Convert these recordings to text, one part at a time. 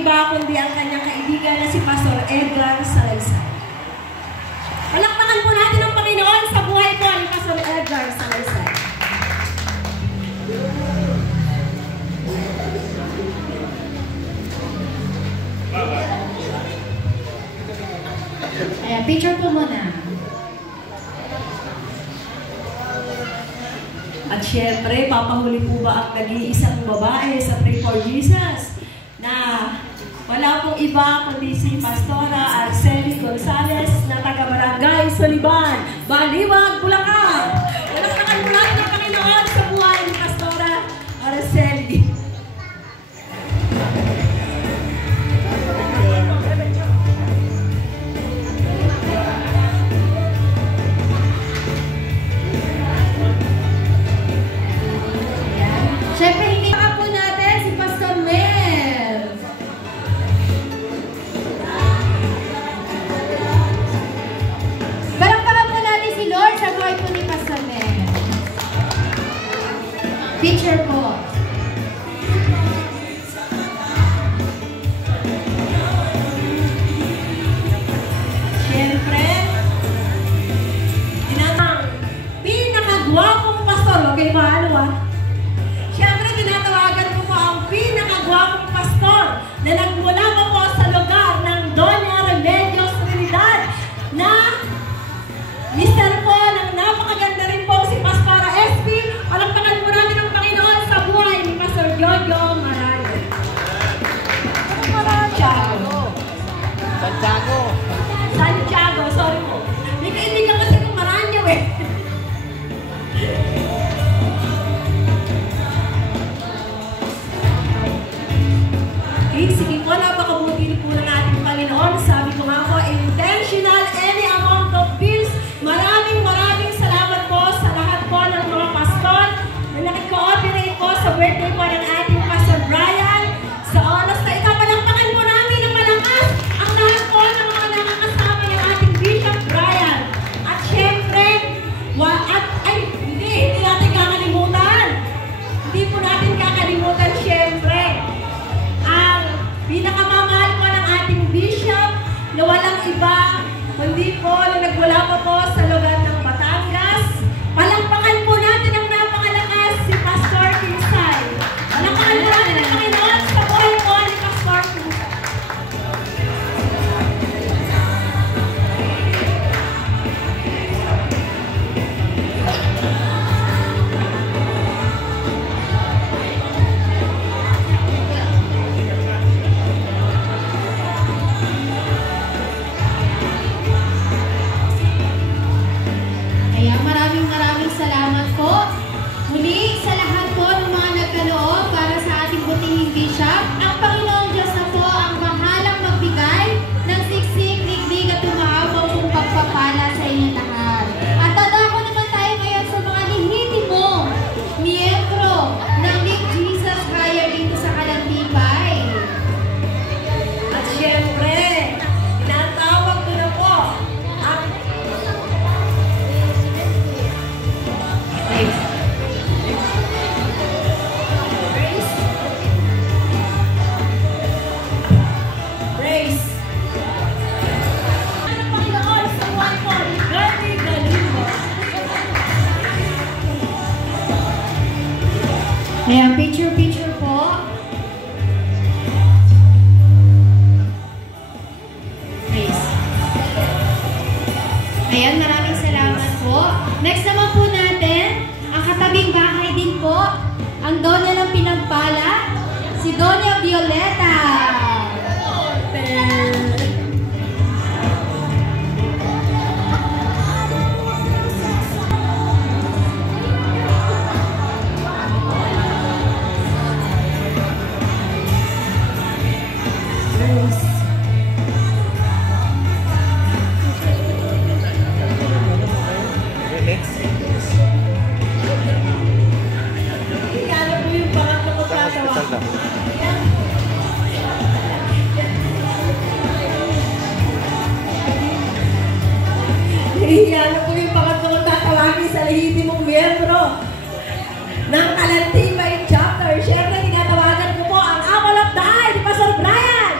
Iba kundi ang kanyang kaibigan na si Pastor Edgar Salaysay. Palakpakan po natin ang Panginoon sa buhay po ni Pastor Edgar Salaysay. Ayan, picture po muna. At syempre, papahuli po ba ang nag-iisang babae sa Pray for Jesus na wala pong iba kundi si Pastora Arcelis Gonzales na taga-Barangay Soliban, Baliwag, Bulacan. Palakpakan po natin ang Panginoon sa buhay ni Pastora Arcelis. Siyempre, hindi pa po natin si Pastor Mel. Palakpakan po natin si Lord sa buhay po ni Pastor Mel. Picture po. Siyempre, tinatang pinakagwapong pastor. Okay ba? Ano ba? Siyempre, tinatawagan ko po ang pinakagwapong pastor na nagmula po po sa lugar ng Doña Remedios Trinidad na mister po ng napakaganda rin po si Pastora SP. Palakpakan po natin ang Panginoon sa buhay ni Pastor Jojo Marayo. Santiago, sorry po. May kaibigan kasi kung Maranyo eh. Sige po, napakabuti po ng ating Panginoon. Sabi ko nga po, intentional any amount of bills. Maraming salamat po sa lahat po ng mga pastor na nakikooperate po sa birthday po ng ating Pastor Brian. Sa oras na ito, palakpakan po namin ng malakas ang lahat po ng mga nakakasama ng ating Bishop Brian. At syempre, hindi natin kakalimutan. Hindi po natin kakalimutan syempre ang pinakamamahal po ng ating bishop na walang iba, kundi po na nagmula pa po sa lugar ng Batangas. Palakpakan po natin ang napakalakas si Pastor Kinsay. Palakpakan po natin ang Panginoon sa buhay po ni Pastor Kinsay. Ayan, maraming salamat po. Muli sa lahat po ng mga nagkaloob para sa ating butihing bishop, ang Panginoon Diyos na po ang bahalang magbigay ng siksik, liglig at umaabang kong pagpapala sa inyong lahat. At dadako naman tayo ngayon sa mga lehitimong miyembro ng Nick Jesus Choir dito sa Kalantibay. At syempre, tinatawag ko na po ang Grace. Ang Panginoon sa buhay po ni Gertie Galindo. Ayan, picture po. Praise. Ayan, maraming salamat po. Next naman po natin, ang katabing bahay din po, ang Doña ng Pinagpala, si Doña Violeta. Ano po yung pangatlo ko tatawa? Ano po yung pangatlo ko tatawagin sa lehitimong miyembro ng Kalantibay Chapter. Siyempre, tinatawagan ko po ang Apple of the Eye ni Pastor Brian.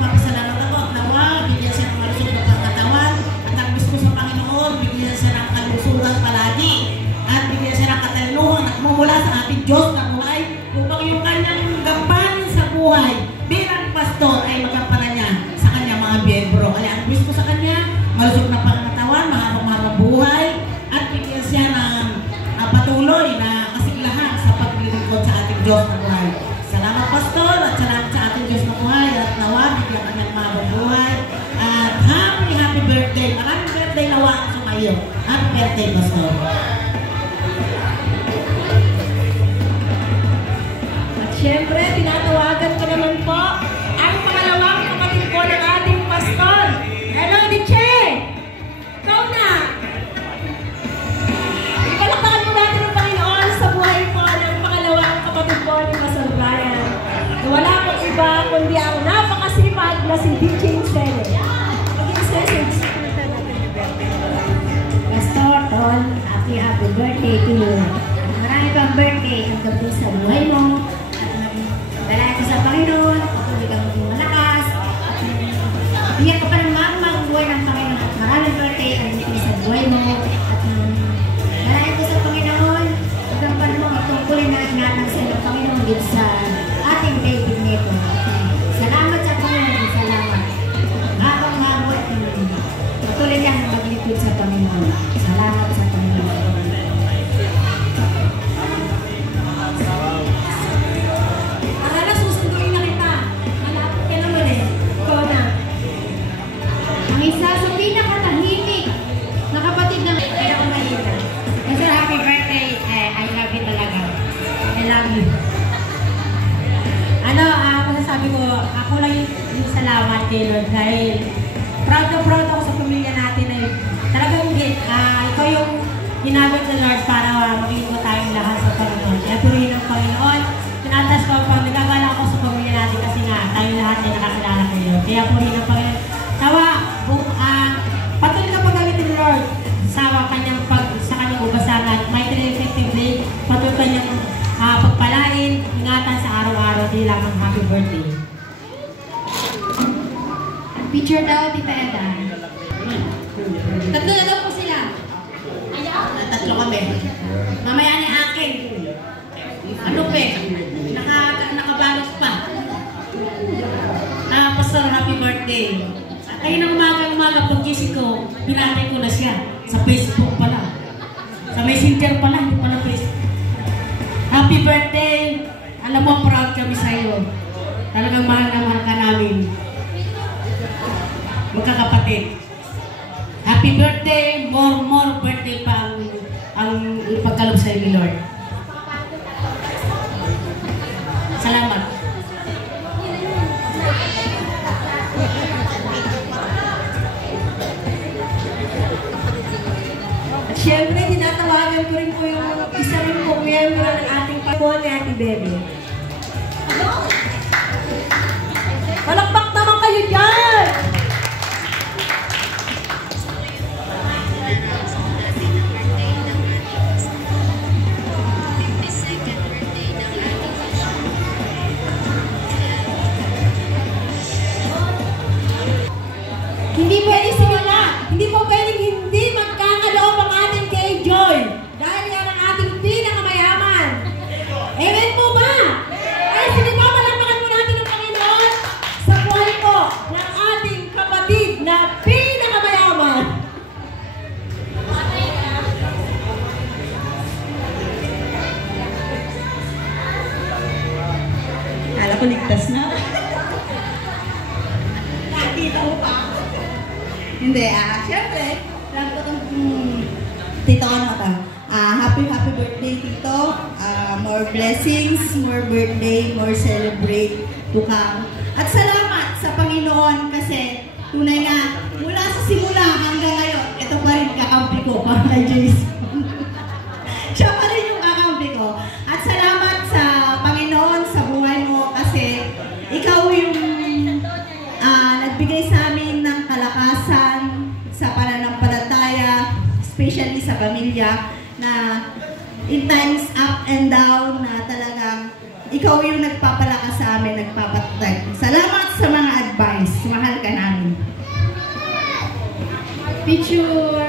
nagpapasalamat ako at nawa, bigyan siya ng malusog na pagkatawan at ang gusto ko sa Panginoon, bigyan siya ng kalusugan palagi at bigyan siya ng katalinuhan at mumula sa ating Diyos na buhay upang yung kanyang gampanin sa buhay bilang pastor ay magampanan niya sa kanyang mga miyembro. Kaya ang gusto ko sa kanya, malusog na pagkatawan, mahabang buhay at bigyan siya ng patuloy na kasiglahan sa paglilingkod sa ating Diyos na buhay. Salamat pastor at salamat sa ating Diyos na buhay at nawa bigyan ka ng mahabang buhay at happy birthday. Maraming birthday nawa sa kayo. Happy birthday pastor. At syempre, tinatawagan ko naman po ang pangalawang kapatid po ng ating pastor. Hello, Diche! Ikaw na! Ipalakpakan po natin ang Panginoon sa buhay po ng pangalawang kapatid po ni Pastor Brian. Wala pong iba kundi ang napakasipag na si DJ Sene. Mag-message. Pastor Ton, happy birthday to you. Marami pang birthday hanggang po sa buhay mo. At dalayan ko sa Panginoon, patuloy kang maging malakas. Bigyan ka pa ng mga buhay ng Panginoon at maraming birthday hanggang sa buhay mo. At dalayan ko sa Panginoon, hanggang pa naman tungkulin na ingatan sa ng Panginoon dito sa ating David nito. Salamat sa Panginoon, salamat. Habang habo at patuloy kang maglipid sa Panginoon. Salamat sa Panginoon. Akala susunduin na kita. Malapit ka naman eh. Ikaw na. Ang isa sa pinakatahimik na kapatid ng Pastor, happy birthday. I love you talaga. I love you. Masasabi ko, ako lang yung salamat kay Lord dahil proud ako sa pamilya natin na talagang ikaw yung ginamit ng Lord para maging ko tayong lahat sa Panginoon. Kaya purihin ng Panginoon. Tinatas ko pag nagagala ako sa pamilya natin kasi nga tayong lahat ay nakakilala kay Lord. Kaya purihin ng Panginoon. Tawa, patuloy na paggamitin ng Lord sa kanyang ubasangan. May effectively, patuloy kanyang pagpalain, ingatan sa araw-araw, di lamang happy birthday. picture daw, Tita Eda. Tatlo na daw po sila. Tatlo kami. Mamaya ni akin. Ano pe? Nakabalos pa. Pastor, happy birthday. Ay ng umaga pagkising ko, pinatay ko na siya. Sa Facebook pala. Sa Messenger pala, hindi pala Facebook. Happy birthday. Alam mo, proud kami sa'yo. Talagang mahal na mahal ka namin. Magkakapatid. Happy birthday. More birthday pa ang ipagkaloob sa'yo ni Lord. Salamat. At syempre, tinatawagan ko rin po yung isa rin po miyembro ng ating pagpon ni Ate Bebe. Palakpak naman kayo dyan! Hindi pwede simula. Hindi po pwedeng hindi magkakaloob ang ating kay Joy. Dahil yan ang ating pinakamayaman. Amen po ba? Ay, sige po, palakpakan po natin ang Panginoon sa buhay po ng ating kapatid na pinakamayaman. Kala ko ligtas na. Nakita mo pa. Hindi, syempre, alam ko itong tito ko na ito. Happy birthday, tito. More blessings, more birthday, more celebrate to come. At salamat sa Panginoon kasi tunay nga, mula sa simula hanggang ngayon, ito pa rin kakampi ko, para kay Jason. Siya pa rin yung kakampi ko. At salamat sa Panginoon sa buhay mo kasi ikaw yung nagbigay sa amin ng kalakasan sa pananampalataya, especially sa pamilya, na in times up and down na talagang ikaw yung nagpapalakas sa amin, nagpapatag. Salamat sa mga advice. promise. Mahal ka namin. Picture!